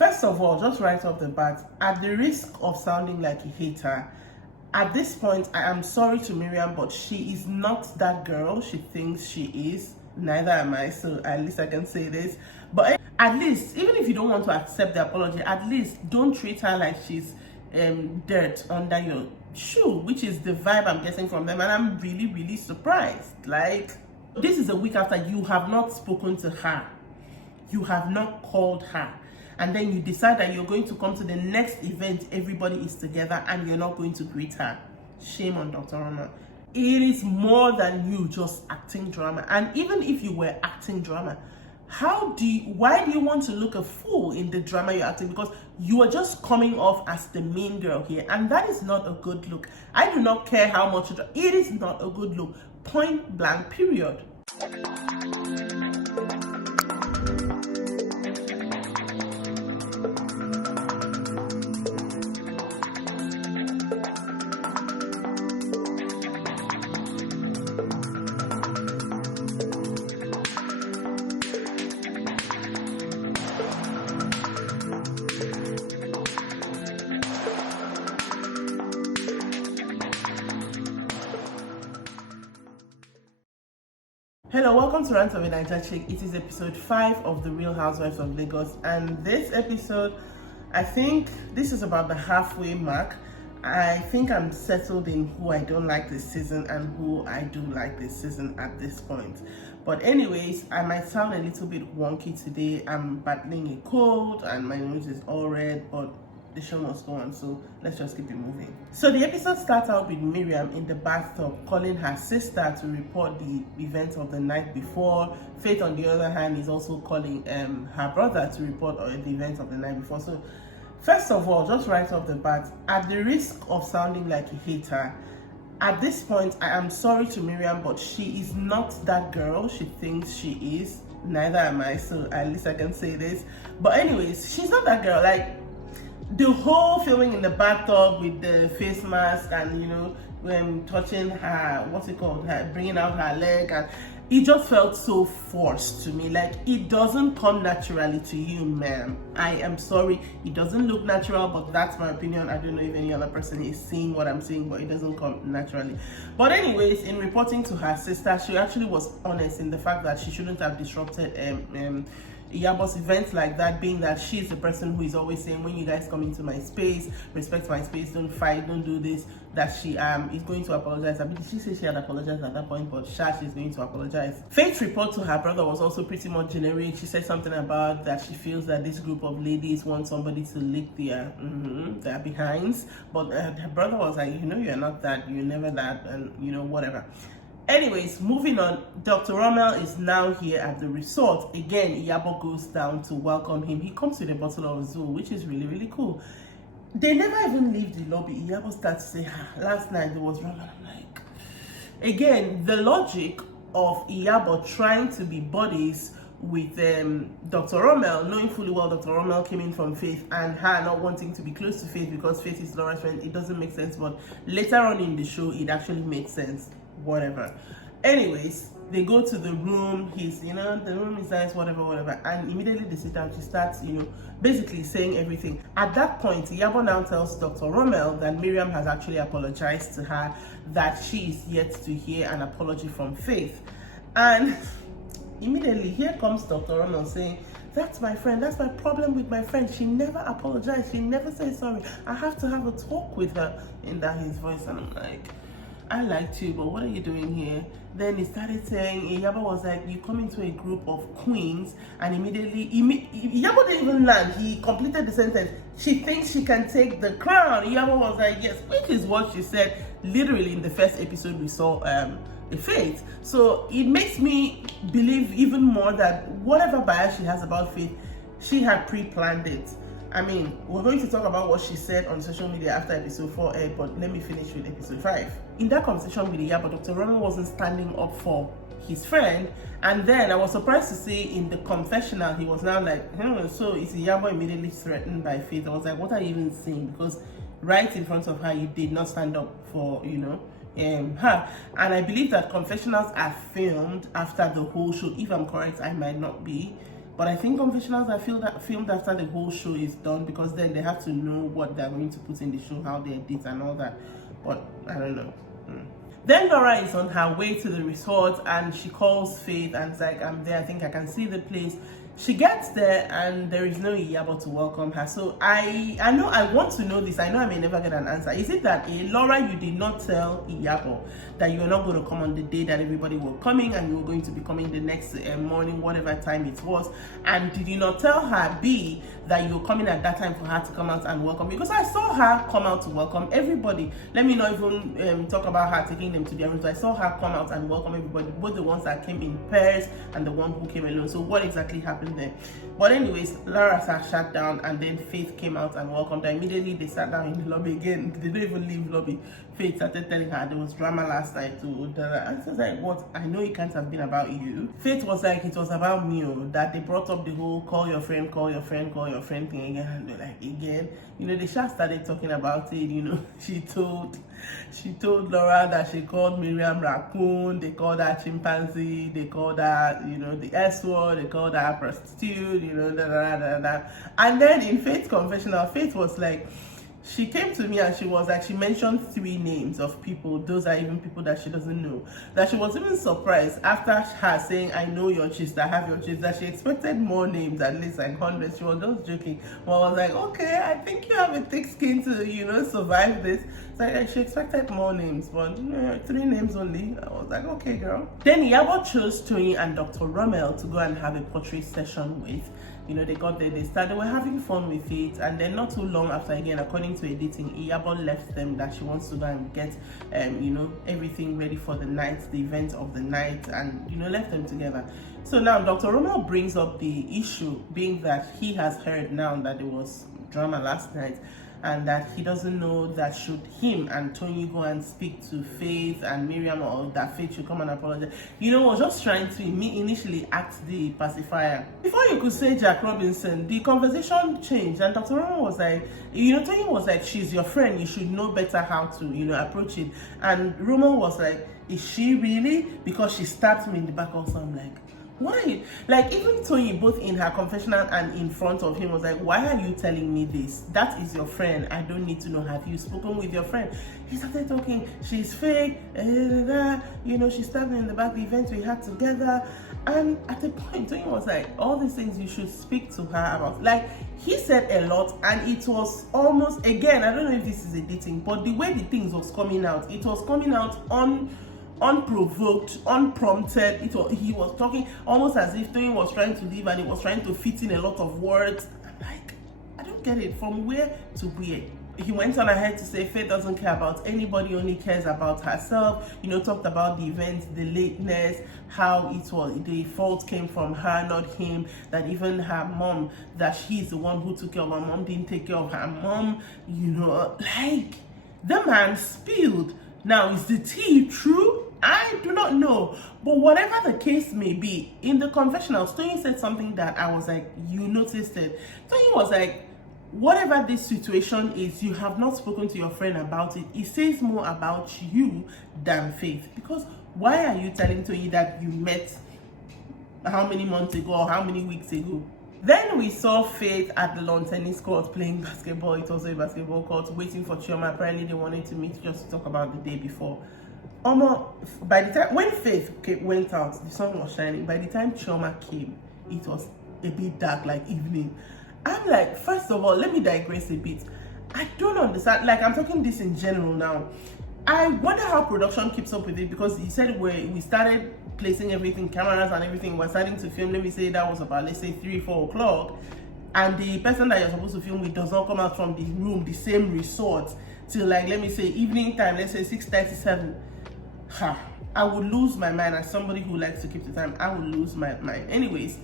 First of all, just right off the bat, at the risk of sounding like a hater, at this point, I am sorry to Miriam, but she is not that girl she thinks she is. Neither am I, so at least I can say this. But at least, even if you don't want to accept the apology, at least don't treat her like she's dirt under your shoe, which is the vibe I'm getting from them, and I'm really, really surprised. Like, this is a week after you have not spoken to her, you have not called her, and then you decide that you're going to come to the next event, everybody is together, and you're not going to greet her. Shame on Dr. Rommel. It is more than you just acting drama. And even if you were acting drama, why do you want to look a fool in the drama you're acting? Because you are just coming off as the mean girl here, and that is not a good look. I do not care how much it is not a good look. Point blank, period. Hello, welcome to Rants of Naija, Chic. It is episode 5 of the Real Housewives of Lagos, and this episode, I think this is about the halfway mark. I think I'm settled in who I don't like this season and who I do like this season at this point. But anyways, I might sound a little bit wonky today. I'm battling a cold and my nose is all red, but the show must go on, so let's just keep it moving. So the episode starts out with Miriam in the bathtub calling her sister to report the events of the night before. Faith, on the other hand, is also calling her brother to report the events of the night before. So first of all, just right off the bat, at the risk of sounding like a hater, at this point, I am sorry to Miriam, but she is not that girl she thinks she is. Neither am I, so at least I can say this. But anyways, she's not that girl. Like, the whole filming in the bathtub with the face mask and, you know, when touching her, her bringing out her leg, and it just felt so forced to me. Like, it doesn't come naturally to you, ma'am. I am sorry, it doesn't look natural, but that's my opinion. I don't know if any other person is seeing what I'm seeing, but it doesn't come naturally. But anyways, in reporting to her sister, she actually was honest in the fact that she shouldn't have disrupted Iyabo's events like that, being that she's the person who is always saying, when you guys come into my space, respect my space, don't fight, don't do this, that she is going to apologize. I mean, she said she had apologized at that point, but she's going to apologize. Faith's report to her brother was also pretty much generic. She said something about that she feels that this group of ladies want somebody to lick their behinds, but her brother was like, you know, you're not that, you're never that, and you know, whatever. Anyways, moving on, Dr. Rommel is now here at the resort. Again, Iyabo goes down to welcome him. He comes with a bottle of Zoo, which is really, really cool. They never even leave the lobby. Iyabo starts to say, last night there was Rommel. I'm like, again, the logic of Iyabo trying to be buddies with Dr. Rommel, knowing fully well Dr. Rommel came in from Faith, and her not wanting to be close to Faith because Faith is Laura's friend, it doesn't make sense. But later on in the show, it actually makes sense. Whatever. Anyways, they go to the room. He's, you know, the room is nice, whatever, and immediately they sit down. She starts, you know, basically saying everything. At that point, Iyabo now tells Dr. Rommel that Miriam has actually apologized to her, that she is yet to hear an apology from Faith. And immediately here comes Dr. Rommel saying, that's my friend, that's my problem with my friend. She never apologized, she never says sorry. I have to have a talk with her, in that his voice. And I'm like, I liked you, but what are you doing here? Then he started saying, Iyabo was like, you come into a group of queens, and immediately, Iyabo didn't even land. He completed the sentence. She thinks she can take the crown. Iyabo was like, yes, which is what she said literally in the first episode we saw a Faith. So it makes me believe even more that whatever bias she has about Faith, she had pre-planned it. I mean, we're going to talk about what she said on social media after episode 4 aired, but let me finish with episode 5. In that conversation with Iyabo, Dr. Rommel wasn't standing up for his friend, and then I was surprised to see in the confessional, he was now like, so is Iyabo immediately threatened by Faith? I was like, what are you even saying? Because right in front of her, you did not stand up for, you know, her. And I believe that confessionals are filmed after the whole show. If I'm correct, I might not be. But I think confessionals are filmed after the whole show is done, because then they have to know what they're going to put in the show, how they edit and all that. But I don't know. Then Laura is on her way to the resort and she calls Faith and it's like, I'm there, I think I can see the place. She gets there and there is no Iyabo to welcome her. So I know I want to know this. I know I may never get an answer. Is it that Laura, you did not tell Iyabo that you were not going to come on the day that everybody were coming and you were going to be coming the next morning, whatever time it was? And did you not tell her, B, that you were coming at that time for her to come out and welcome? Because I saw her come out to welcome everybody. Let me not even talk about her taking them to their rooms. I saw her come out and welcome everybody, both the ones that came in pairs and the one who came alone. So what exactly happened there? But anyways, Laura sat down and then Faith came out and welcomed her. Immediately they sat down in the lobby again. They didn't even leave lobby. Faith started telling her there was drama last night too. And she was like, what? I know it can't have been about you. Faith was like, it was about me. That they brought up the whole call your friend thing again. And they're like, again, they just started talking about it. She told Laura that she called Miriam raccoon, they called her chimpanzee, they called her, the S word, they called her prostitute, And then in Faith's confessional, Faith was like, she came to me and she was like, she mentioned 3 names of people. Those are even people that she doesn't know. That she was even surprised after her saying, I know your chist, I have your chist, that she expected more names, at least like 100. She was just joking. Well, I was like, okay, I think you have a thick skin to, survive this. So she expected more names, but 3 names only. I was like, okay, girl. Then Iyabo chose Tony and Dr. Rommel to go and have a portrait session with. They got there, they were having fun with it, and then not too long after, again, according to editing, Iyabo left them that she wants to go and get, everything ready for the night, the event of the night, and, left them together. So now Dr. Rommel brings up the issue, being that he has heard now that there was drama last night, and that he doesn't know that should him and Tony go and speak to Faith and Miriam, or that Faith should come and apologize. Was just trying to initially act the pacifier. Before you could say Jack Robinson, the conversation changed and Dr. Rommel was like, Tony was like, she's your friend, you should know better how to, approach it. And Rommel was like, is she really? Because she stabbed me in the back also. I'm like, why? Like, even Tony, both in her confessional and in front of him, was like, why are you telling me this? That is your friend. I don't need to know. Have you spoken with your friend? He started talking, she's fake, she stabbed me in the back, the event we had together. And at the point, Tony was like, all these things you should speak to her about. Like, he said a lot, and it was almost, again, I don't know if this is editing, but the way the things was coming out, it was coming out unprovoked, unprompted. He was talking almost as if Tony was trying to leave and he was trying to fit in a lot of words. I'm like, I don't get it. From where to where? He went on ahead to say Faith doesn't care about anybody, only cares about herself. Talked about the event, the lateness, how it was, the fault came from her, not him. That even her mom, that she's the one who took care of her mom, didn't take care of her mom. Like, the man spilled. Now, is the tea true? I do not know. But whatever the case may be, in the confessionals, Tony said something that I was like, you noticed it. Tony was like, whatever this situation is, you have not spoken to your friend about it. It says more about you than Faith. Because why are you telling Tony that you met how many months ago or how many weeks ago? Then we saw Faith at the lawn tennis court playing basketball. It was a basketball court, waiting for Chioma. Apparently they wanted to meet just to talk about the day before. By the time when Faith went out, the sun was shining. By the time Chioma came, it was a bit dark, like evening. I'm like, first of all, let me digress a bit. I don't understand. Like, I'm talking this in general now. I wonder how production keeps up with it, because he said we started placing everything, cameras and everything, we're starting to film. Let me say that was about, let's say, 3-4 o'clock, and the person that you're supposed to film with does not come out from the room, the same resort, till, like, let me say evening time, let's say 6:37. I would lose my mind. As somebody who likes to keep the time, I would lose my mind. Anyways,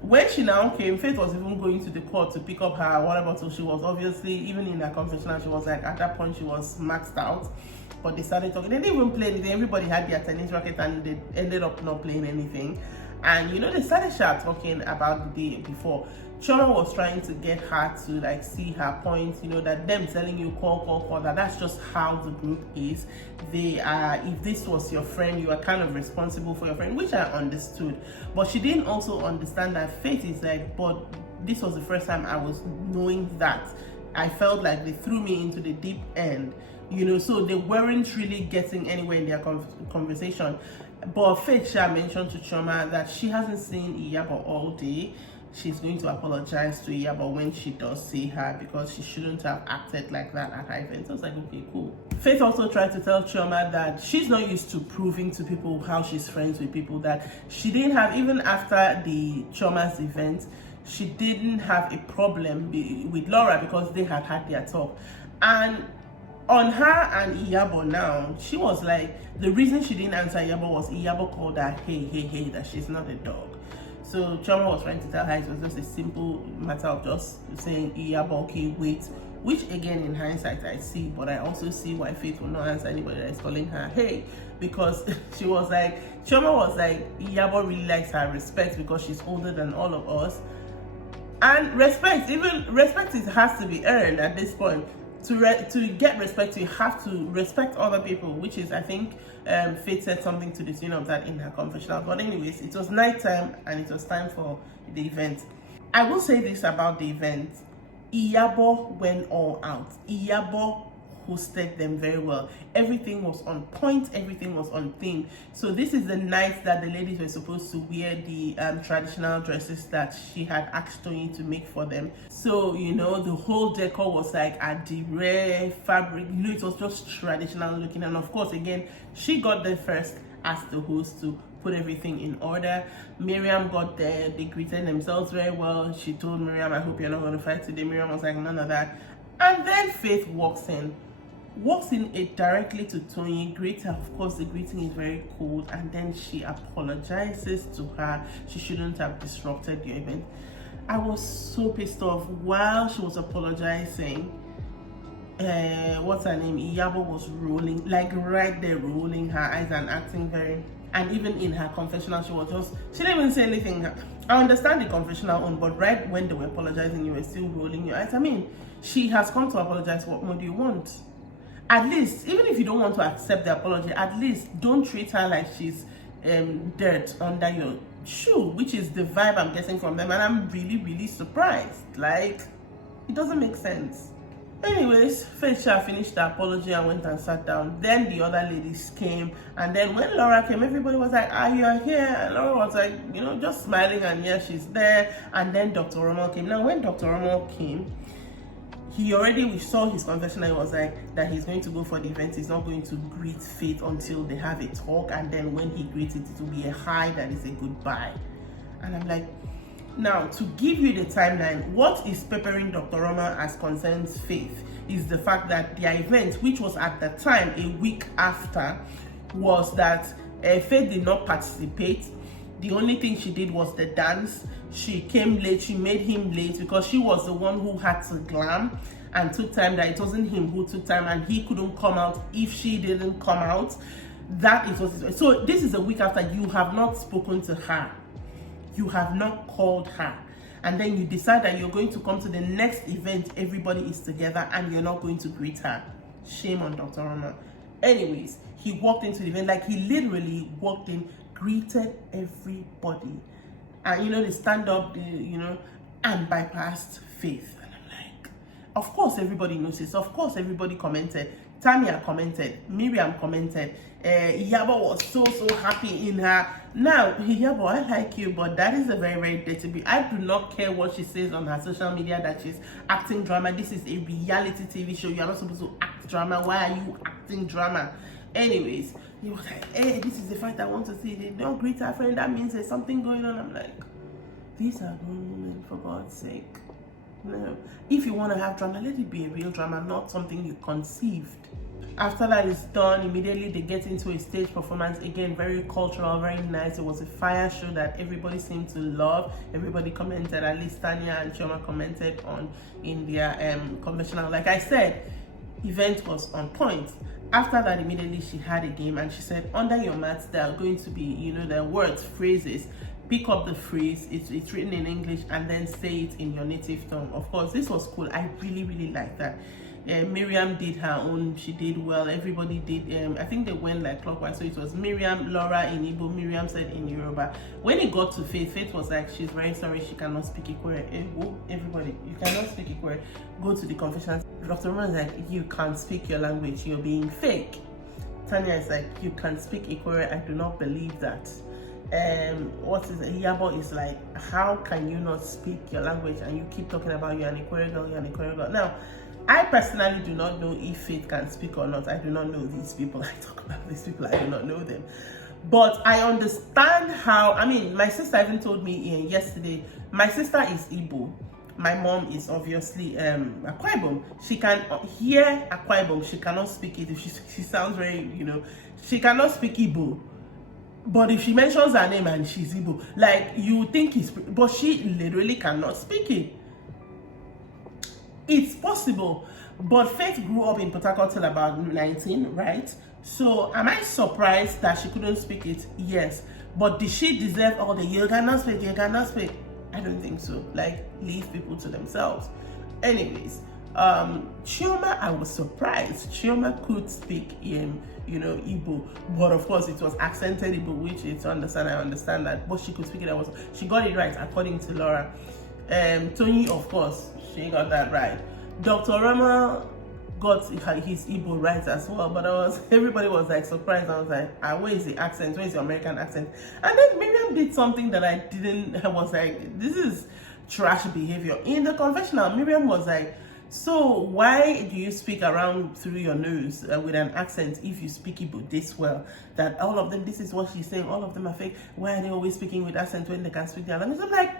when she now came, Faith was even going to the court to pick up her water bottle. She was obviously, even in her confessional, she was like, at that point she was maxed out. But they started talking. They didn't even play anything. Everybody had their tennis racket and they ended up not playing anything. And they started talking about the day before. Chioma was trying to get her to like see her points, that them telling you call, that's just how the group is. They are, if this was your friend, you are kind of responsible for your friend, which I understood. But she didn't also understand that Faith is like, but this was the first time I was knowing that. I felt like they threw me into the deep end, so they weren't really getting anywhere in their conversation. But Faith mentioned to Chioma that she hasn't seen Iyabo all day. She's going to apologize to Iyabo when she does see her, because she shouldn't have acted like that at her event. So I was like, okay, cool. Faith also tried to tell Chioma that she's not used to proving to people how she's friends with people, that she didn't have, even after the Chioma's event, she didn't have a problem with Laura because they had had their talk. And on her and Iyabo now, she was like, the reason she didn't answer Iyabo was Iyabo called her, hey, that she's not a dog. So Chioma was trying to tell her it was just a simple matter of just saying, Iyabo, okay, wait. Which again, in hindsight, I see, but I also see why Faith will not answer anybody that is calling her, hey. Because Chioma was like, Iyabo really likes her respect because she's older than all of us. And respect has to be earned at this point. To get respect, you have to respect other people, which is, I think, Faith said something to the tune of that in her confessional. But anyways, it was nighttime and it was time for the event. I will say this about the event. Iyabo went all out. Iyabo hosted them very well. Everything was on point, everything was on theme. So this is the night that the ladies were supposed to wear the traditional dresses that she had asked Tony to make for them. So the whole decor was like a the rare fabric, it was just traditional looking. And of course, again, she got there first as the host to put everything in order. Miriam got there, they greeted themselves very well. She told Miriam, I hope you're not going to fight today. Miriam was like, none of that. And then Faith walks in it directly to Tony, greets her. Of course, the greeting is very cold, and then she apologizes to her. She shouldn't have disrupted the event. I was so pissed off. While she was apologizing, what's her name? Iyabo was rolling, like right there, rolling her eyes and acting very. And even in her confessional, she didn't even say anything. I understand the confessional on, but right when they were apologizing, you were still rolling your eyes. I mean, she has come to apologize. What more do you want? At least, even if you don't want to accept the apology, at least don't treat her like she's dirt under your shoe, which is the vibe I'm getting from them. And I'm really, really surprised. Like, it doesn't make sense. Anyways, Faith finished the apology and went and sat down. Then the other ladies came, and then when Laura came, everybody was like, you are here. And Laura was like, just smiling, and yeah, she's there. And then Dr. Rommel came. Now, when Dr. Rommel came, we saw his confession. He was like that he's going to go for the event. He's not going to greet Faith until they have a talk, and then when he greets it, it will be a hi that is a goodbye. And I'm like, now, to give you the timeline, what is peppering Dr. Rommel as concerns Faith is the fact that their event, which was at the time a week after, was that Faith did not participate. The only thing she did was the dance. She came late. She made him late because she was the one who had to glam and took time, that it wasn't him who took time, and he couldn't come out if she didn't come out. That is what it is. So this is a week after. You have not spoken to her. You have not called her. And then you decide that you're going to come to the next event, everybody is together, and you're not going to greet her. Shame on Dr. Rommel. Anyways, he walked into the event, like he literally walked in, greeted everybody. And they stand up, and bypassed Faith. And I'm like, of course everybody noticed. Of course everybody commented. Tanya commented. Miriam commented. Iyabo was so happy in her. Now, Iyabo, I like you, but that is a very, very dirty bit. I do not care what she says on her social media that she's acting drama. This is a reality TV show. You are not supposed to act drama. Why are you acting drama? Anyways, he was like, hey, this is the fight I want to see. They don't greet her friend. That means there's something going on. I'm like, these are grown women, for God's sake. No. If you want to have drama, let it be a real drama, not something you conceived. After that is done, immediately they get into a stage performance. Again, very cultural, very nice. It was a fire show that everybody seemed to love. Everybody commented, at least Tanya and Chioma commented on in their conventional. Like I said, event was on point. After that, immediately she had a game, and she said, under your mats, there are going to be, the words, phrases. pick up the phrase, it's written in English, and then say it in your native tongue. Of course, this was cool. I really like that. Miriam did her own, she did well, everybody did. I think they went like clockwise, so it was Miriam, Laura in Igbo, Miriam said in Yoruba. When it got to Faith, Faith was like, she's very sorry, she cannot speak Ikore. Everybody, you cannot speak Ikore, go to the confessions. Dr. Rommel is like, you can't speak your language, you're being fake. Tanya is like, you can speak Ikore, I do not believe that. What is it? Yabo is like, how can you not speak your language and you keep talking about you're an Ikore girl, you're an Ikore girl. Now, I personally do not know if Faith can speak or not. I do not know these people. I talk about these people, I do not know them. But I understand how, I mean, my sister even told me yesterday, my sister is Igbo. My mom is obviously Akwa Ibom. She can hear Akwa Ibom, she cannot speak it. If she sounds very, you know, she cannot speak Igbo. But if she mentions her name and she's Igbo, like you think it's, but she literally cannot speak it. It's possible, but Faith grew up in Port Harcourt till about 19, right? So am I surprised that she couldn't speak it? Yes. But did she deserve all the you cannot speak, you cannot speak? I don't think so. Like, leave people to themselves. Anyways, Chioma, I was surprised. Chioma could speak in, you know, Igbo, but of course it was accented Igbo, which is to understand. I understand that, but she could speak it. She got it right according to Laura. Tony, of course, she got that right. Dr. Rommel got his Igbo right as well, but everybody was like surprised. I was like, where is the accent? Where is the American accent? And then Miriam did something that I was like, this is trash behavior. In the confessional, Miriam was like, so why do you speak around through your nose with an accent if you speak Igbo this well? That all of them, this is what she's saying, all of them are fake. Why are they always speaking with accent when they can speak their language? I'm like,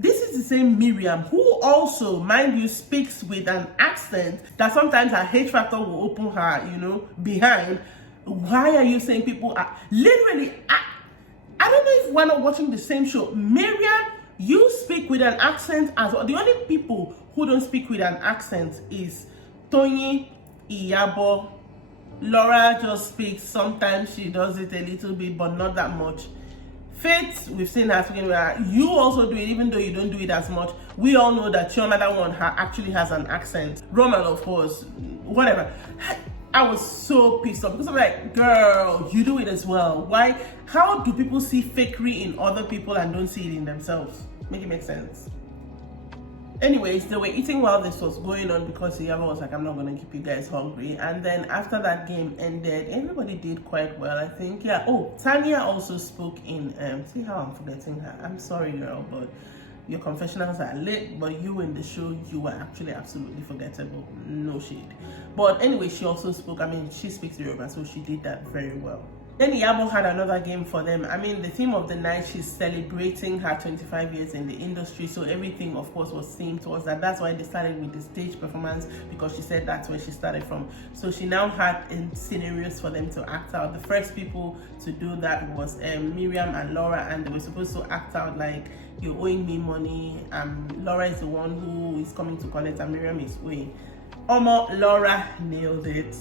this is the same Miriam who also, mind you, speaks with an accent that sometimes her H factor will open her, you know, behind. Why are you saying people are literally? I don't know if we're not watching the same show. Miriam, you speak with an accent as well. The only people who don't speak with an accent is Tony, Iyabo. Laura just speaks. Sometimes she does it a little bit, but not that much. Faith, we've seen her speaking with her. You also do it, even though you don't do it as much. We all know that Chioma, that one, actually has an accent. Rommel, of course, whatever. I was so pissed off because I'm like, girl, you do it as well. Why? How do people see fakery in other people and don't see it in themselves? Make it make sense. Anyways, they were eating while this was going on because Iyabo was like, I'm not going to keep you guys hungry. And then after that game ended, everybody did quite well, I think. Yeah. Oh, Tanya also spoke in, see how I'm forgetting her. I'm sorry, girl, but your confessionals are lit, but you in the show, you were actually absolutely forgettable. No shade. But anyway, she also spoke, I mean, she speaks Yoruba, so she did that very well. Then Iyabo had another game for them. I mean, the theme of the night, she's celebrating her 25 years in the industry. So everything, of course, was themed towards that. That's why they started with the stage performance, because she said that's where she started from. So she now had scenarios for them to act out. The first people to do that was Miriam and Laura, and they were supposed to act out like, you're owing me money. Laura is the one who is coming to collect, and Miriam is owing. Laura nailed it.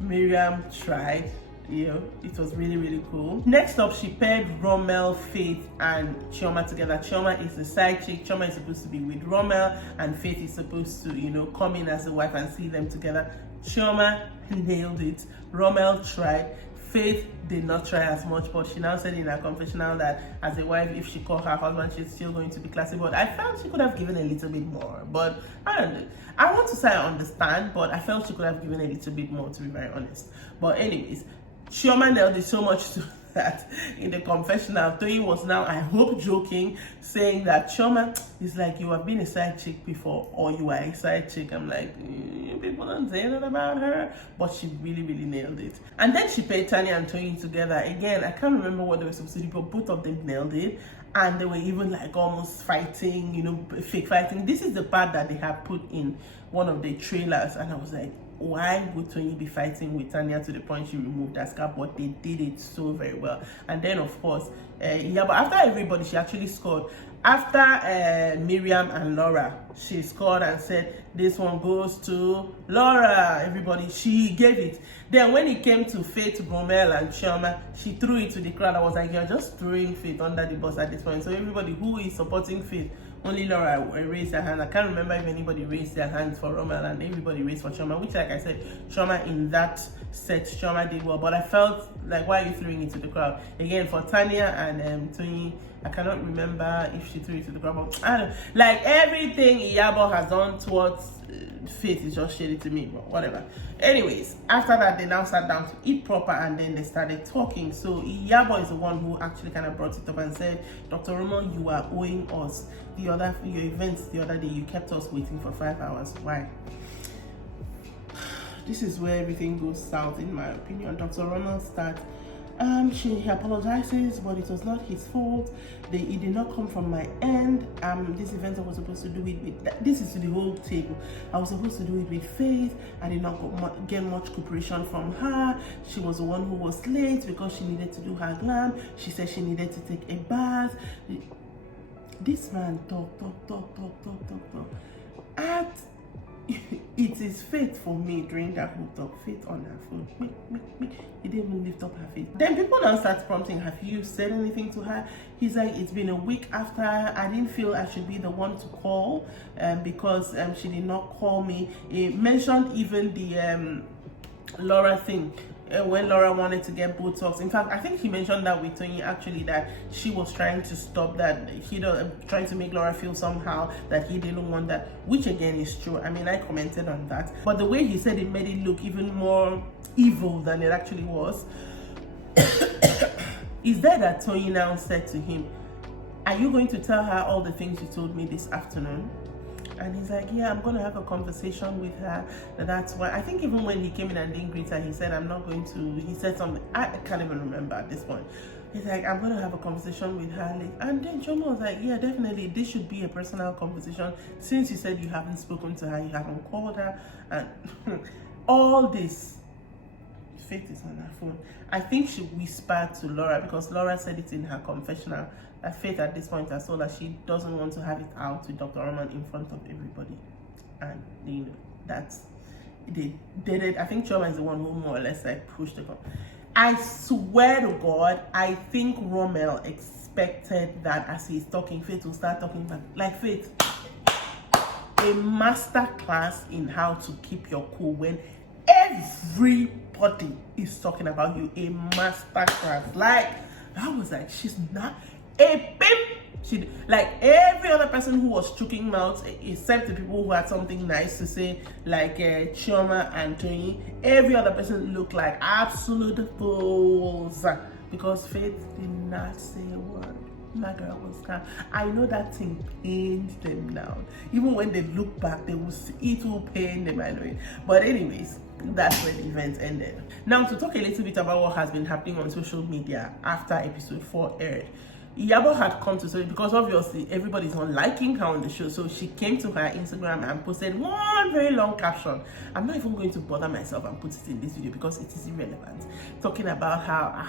Miriam tried. You know, it was really cool. Next up, she paired Rommel, Faith, and Chioma together. Chioma is the side chick. Chioma is supposed to be with Rommel, and Faith is supposed to, you know, come in as a wife and see them together. Chioma nailed it. Rommel tried. Faith did not try as much, but she now said in her confessional that as a wife, if she called her husband, she's still going to be classy. But I felt she could have given a little bit more. But I don't know. I want to say I understand, but I felt she could have given a little bit more, to be very honest. But anyways, Chioma nailed it so much to that in the confessional, Tony was now, I hope, joking, saying that Chioma is like, you have been a side chick before, or you are a side chick. I'm like, people don't say that about her, but she really nailed it. And then she paired Tanya and Tony together. Again, I can't remember what they were supposed to do, but both of them nailed it. And they were even like almost fighting, you know, fake fighting. This is the part that they have put in one of the trailers, and I was like, why would Tony be fighting with Tanya to the point she removed that scarf? But they did it so very well. And then, of course, yeah, but after everybody, she actually scored. After Miriam and Laura, she scored and said, this one goes to Laura. Everybody, she gave it. Then when it came to Faith, Rommel, and Chioma, she threw it to the crowd. I was like, you're just throwing Faith under the bus at this point. So everybody who is supporting Faith, only Laura raised their hand. I can't remember if anybody raised their hands for Rommel, and everybody raised for Chioma, which, like I said, Chioma in that set, Chioma did well. But I felt like, why are you throwing it to the crowd? Again, for Tanya and Tony, I cannot remember if she threw it to the crowd. But I don't know. Like, everything Iyabo has done towards Faith is just shady to me, but whatever. Anyways, after that, they now sat down to eat proper, and then they started talking. So Iyabo is the one who actually kind of brought it up and said, Dr. Rommel, you are owing us your events the other day. You kept us waiting for 5 hours. Why? This is where everything goes south, in my opinion. Dr. Rommel starts. He apologizes, but it was not his fault. It did not come from my end. This event I was supposed to do it with, this is to the whole table. I was supposed to do it with Faith. I did not get much cooperation from her. She was the one who was late because she needed to do her glam. She said she needed to take a bath. This man talk. It is Faith for me during that whole talk. Faith on her phone. He didn't even lift up her face. Then people now start prompting, have you said anything to her? He's like, it's been a week after. I didn't feel I should be the one to call because she did not call me. He mentioned even the Laura thing. When Laura wanted to get Botox. In fact, I think he mentioned that with Tony actually, that she was trying to stop that, trying to make Laura feel somehow that he didn't want that, which again is true. I mean, I commented on that. But the way he said it made it look even more evil than it actually was. Is there that Tony now said to him, are you going to tell her all the things you told me this afternoon? And he's like, yeah, I'm going to have a conversation with her. That's why. I think even when he came in and didn't greet her, he said, I'm not going to, he said something. I can't even remember at this point. He's like, I'm going to have a conversation with her. And then Chioma was like, yeah, definitely. This should be a personal conversation. Since you said you haven't spoken to her, you haven't called her. And all this, Faith is on her phone. I think she whispered to Laura because Laura said it in her confessional. That Faith at this point has told her she doesn't want to have it out with Dr. Rommel in front of everybody. And you know, that's they did it. I think Chioma is the one who more or less like pushed it. I swear to God, I think Rommel expected that as he's talking, Faith will start talking back. Like, Faith, a master class in how to keep your cool when everybody is talking about you. A master class. Like, I was like, she's not a pimp. She, like every other person who was choking mouths, except the people who had something nice to say, like Chioma and Tony, every other person looked like absolute fools because Faith did not say a word. My girl was calm. I know that thing pained them now. Even when they look back, they will see it will pain them, I know it. But anyways, that's where the event ended. Now to talk a little bit about what has been happening on social media after episode 4 aired. Iyabo had come to say, because obviously everybody's not liking her on the show, so she came to her Instagram and posted one very long caption. I'm not even going to bother myself and put it in this video because it is irrelevant. Talking about how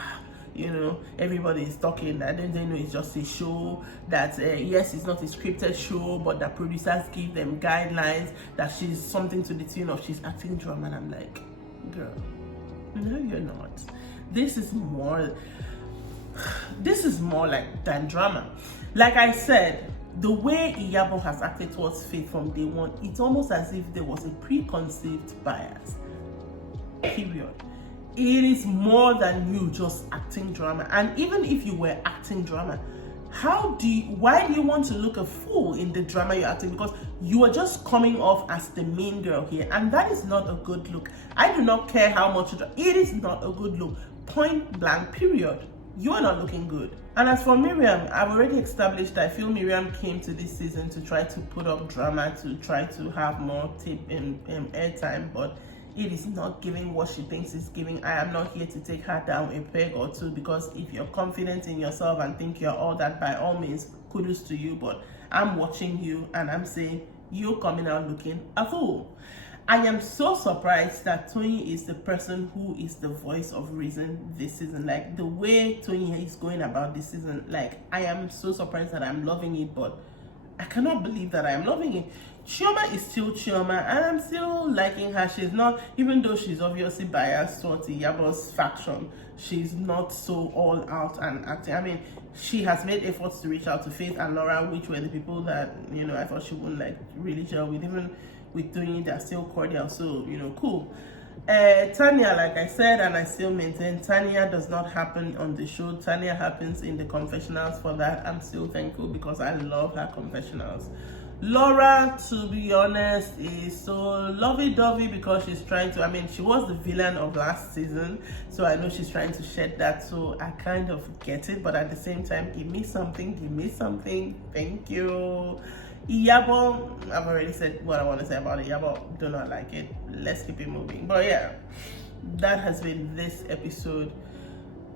you know, everybody is talking that they know it's just a show, that yes, it's not a scripted show, but the producers give them guidelines, that she's something to the tune of she's acting drama. And I'm like, girl, no you're not. This is more like than drama. Like I said, the way Iyabo has acted towards Faith from day one, it's almost as if there was a preconceived bias. Period. It is more than you just acting drama. And even if you were acting drama, why do you want to look a fool in the drama you're acting? Because you are just coming off as the mean girl here, and that is not a good look. I do not care how much it is not a good look. Point blank, period. You are not looking good. And as for Miriam, I've already established that I feel Miriam came to this season to try to put up drama, to try to have more tape and airtime, but it is not giving what she thinks it's giving. I am not here to take her down a peg or two, because if you're confident in yourself and think you're all that, by all means, kudos to you. But I'm watching you and I'm saying you're coming out looking a fool. I am so surprised that Tony is the person who is the voice of reason this season. Like, the way Tony is going about this season, like, I am so surprised that I'm loving it, but I cannot believe that I am loving it. Chioma is still Chioma, and I'm still liking her. She's not, even though she's obviously biased towards Iyabo's faction, she's not so all out and acting. I mean, she has made efforts to reach out to Faith and Laura, which were the people that, you know, I thought she wouldn't like really gel with. Even with doing it, they're still cordial, so, you know, cool. Tanya, like I said, and I still maintain, Tanya does not happen on the show. Tanya happens in the confessionals. For that, I'm still thankful because I love her confessionals. Laura, to be honest, is so lovey-dovey because she's trying to, I mean, she was the villain of last season, so I know she's trying to shed that, so I kind of get it, but at the same time, give me something, thank you. Iyabo, I've already said what I want to say about Iyabo. Do not like it. Let's keep it moving. But yeah, that has been this episode.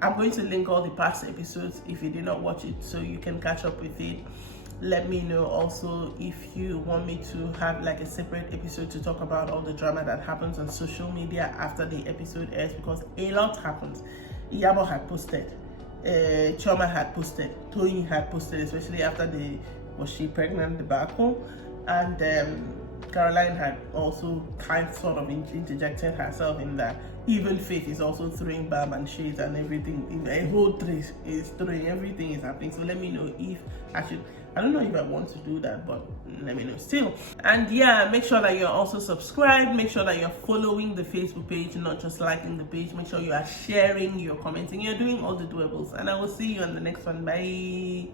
I'm going to link all the past episodes if you did not watch it, so you can catch up with it. Let me know also if you want me to have like a separate episode to talk about all the drama that happens on social media after the episode airs, because a lot happens. Iyabo had posted, Chioma had posted, Toyin had posted, especially after the was she pregnant debacle, and Caroline had also sort of interjected herself in that. Even Faith is also throwing balm and shades and everything. A whole tree is throwing, everything is happening. So let me know if I don't know if I want to do that, but let me know still. And yeah, make sure that you're also subscribed. Make sure that you're following the Facebook page, not just liking the page. Make sure you are sharing, you're commenting, you're doing all the doables. And I will see you on the next one. Bye.